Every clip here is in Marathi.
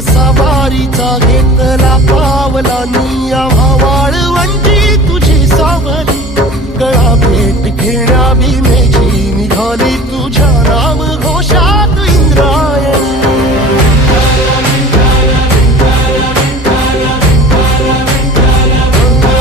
सवारीचा घेतला पावला निया वाळवंटी तुझी सावली गळा भेट घेण्या भीमेची निघाली तुझ्या नाम घोषात इंद्रायणी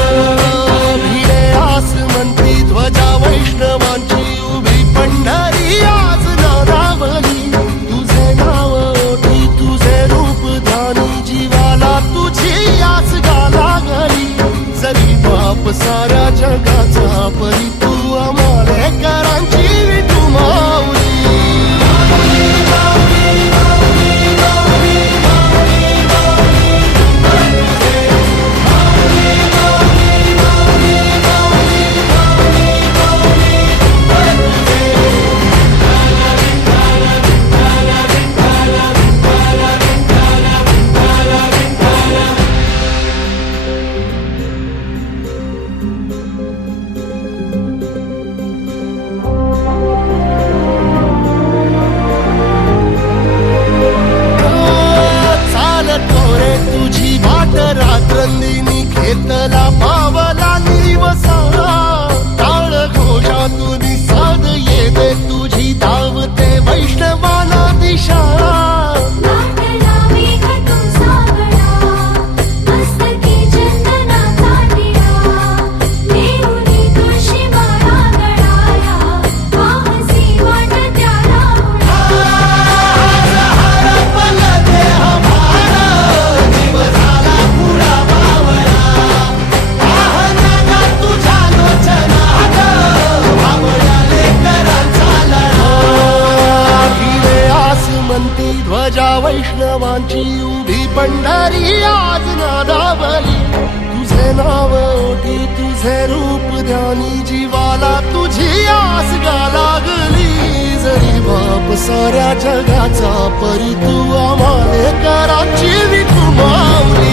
भिडे आसमंती ध्वजा वैष्णवांची उभी पंढरी आज नारावली तुझे नाव ओठी तुझे रूप ध्यानी जीवाला तुझी आस गाला गली जरी बाप साऱ्या जगाचा परी तू आमालेकरांची विठू माऊली रात्रंदिनी घेतला पावला निवसा टाळ घोषातून साध येते तुझी धावते वैष्णवाला दिशा ध्वजा वैष्णवांची उभी पंढरी आज नादावली तुझे नाव ओठी तुझे रूप ध्यानी जीवाला तुझी आस गा लागली जरी बाप साऱ्या जगाचा परी तू आमालेकरांची विठू माऊली